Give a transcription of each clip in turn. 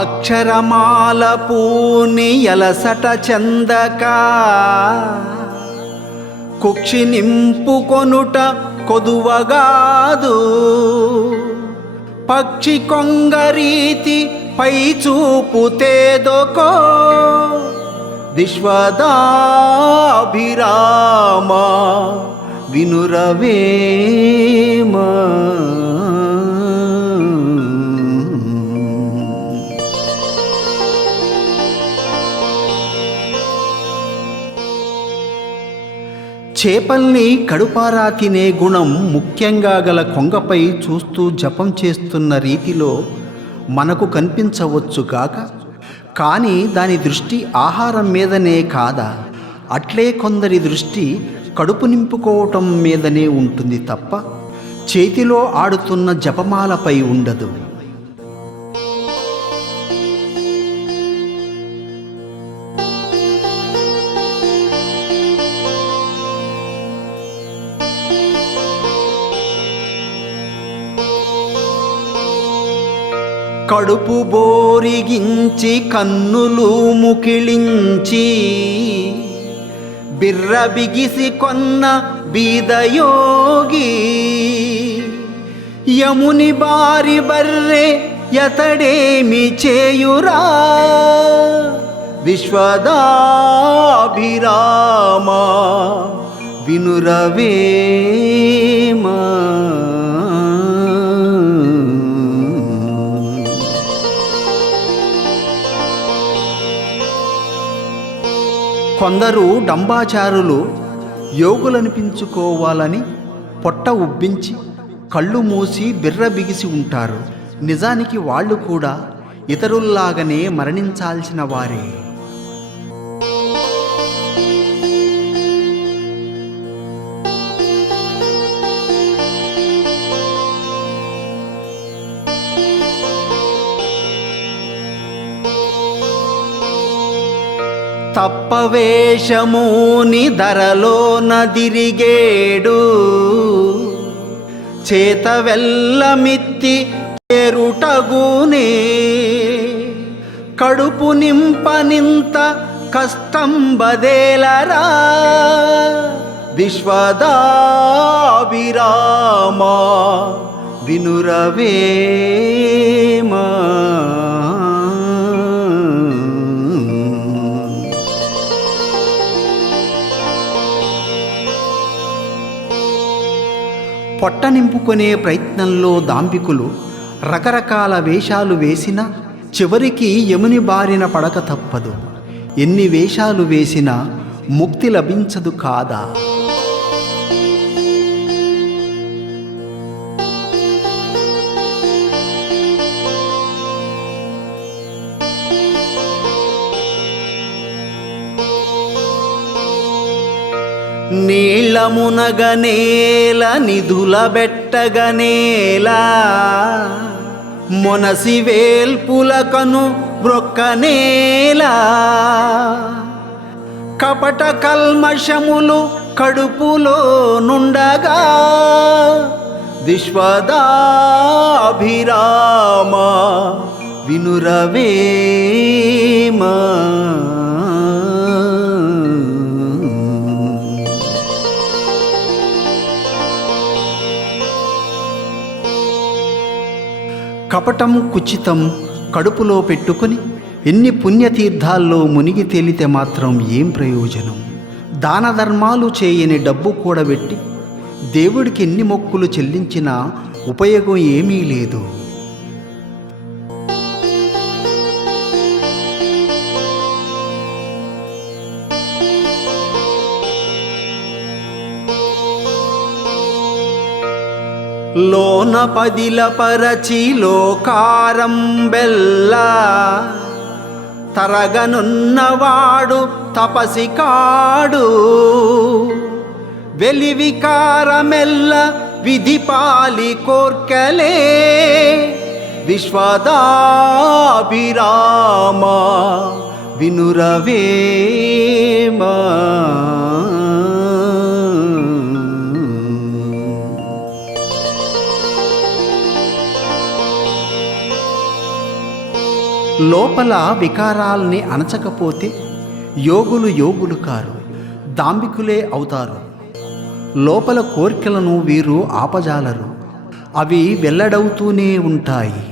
అక్షరమాల పూని ఎలసట చందక. కుక్షి నింపుకొనుట కొదువగాదు. పక్షి కొంగరీతి పై చూపుతేదొకో విశ్వదాభిరామ వినురవేమా. చేపల్ని కడుపారా తినే గుణం ముఖ్యంగా గల కొంగపై చూస్తూ జపం చేస్తున్న రీతిలో మనకు కనిపించవచ్చు కాక కానీ దాని దృష్టి ఆహారం మీదనే కాదా? అట్లే కొందరి దృష్టి కడుపు నింపుకోవటం మీదనే ఉంటుంది తప్ప చేతిలో ఆడుతున్న జపమాలపై ఉండదు. కడుపు బోరిగించి కన్నులు ముకిళించి బిర్ర బిగిసి కొన్న బీదయోగి యముని బారి బర్రె యతడేమి చేయురా? విశ్వదాభిరామ వినురవేమా కొందరు డంబాచారులు యోగులనిపించుకోవాలని పొట్ట ఉబ్బించి కళ్ళు మూసి బిర్ర బిగిసి ఉంటారు. నిజానికి వాళ్ళు కూడా ఇతరుల్లాగనే మరణించాల్సిన వారే. తప్పవేషముని ధరలో నదిరిగేడు. చేతవెల్లమిత్తి చేరుటగునే. కడుపు నింపనింత కష్టం బదేలరా. విశ్వదాభిరామా వినురవేమా. పొట్ట నింపుకునే ప్రయత్నంలో దాంపికులు రకరకాల వేషాలు వేసినా చివరికి యముని బారిన పడక తప్పదు. ఎన్ని వేషాలు వేసినా ముక్తి లభించదు కాదా? నీళ్ళమునగనేల నిధుల బెట్టగనేల మొనసి వేల్పులకను బ్రొక్కనేల కపట కల్మషములు కడుపులో నుండగా. విశ్వదాభిరామ వినురవేమా. కపటం కుచితం కడుపులో పెట్టుకొని ఎన్ని పుణ్యతీర్థాల్లో మునిగి తేలితే మాత్రం ఏం ప్రయోజనం? దాన ధర్మాలు చేయని డబ్బు కూడబెట్టి దేవుడికి ఎన్ని మొక్కులు చెల్లించినా ఉపయోగం ఏమీ లేదు. లోన పదిల పరచి లోకారం బెల్ల. తరగనున్నవాడు తపసి కాడు వెలివికారమెల్ల విధి పాలి కోర్కలే. విశ్వదాభిరామ వినురవేమా. లోపల వికారాల్ని అణచకపోతే యోగులు యోగులు కారు దాంబికులే అవుతారు. లోపల కోరికలను వీరు ఆపజాలరు. అవి వెల్లడవుతూనే ఉంటాయి.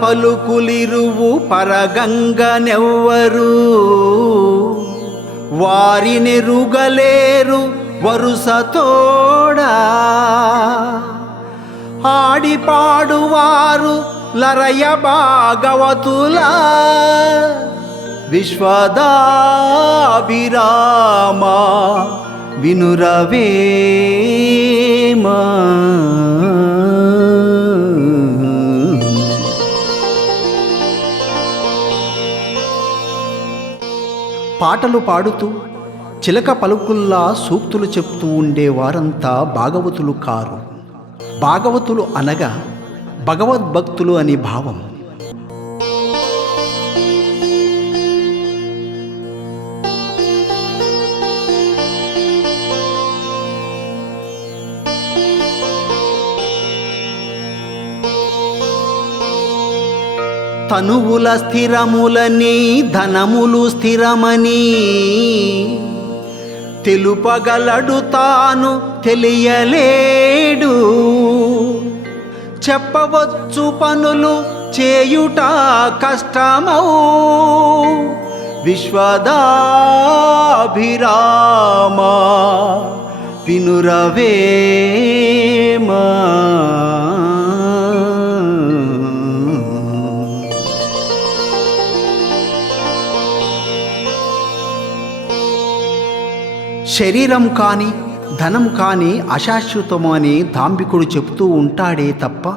పలుకులిరువు పరగంగనెవ్వరు వారినెరుగలేరు వరుసతోడా ఆడిపాడువారు లరయ భాగవతుల విశ్వదాభిరామ వినురవేమా. పాటలు పాడుతూ చిలక పలుకుల్లా సూక్తులు చెప్తూ ఉండే వారంతా భాగవతులు కారు. భాగవతులు అనగా భగవద్భక్తులు అని భావం. తనువుల స్థిరములని ధనములు స్థిరమని తెలుపగలడు తాను తెలియలేడు. చెప్పవచ్చు పనులు చేయుట కష్టమౌ. విశ్వదాభిరామ వినురవేమా. శరీరం కాని ధనం కాని అశాశ్వతమని దాంబికుడు చెబుతూ ఉంటాడే తప్ప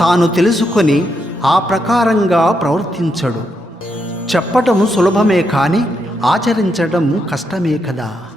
తాను తెలుసుకొని ఆ ప్రకారంగా ప్రవర్తించడు. చెప్పటం సులభమే కానీ ఆచరించడం కష్టమే కదా.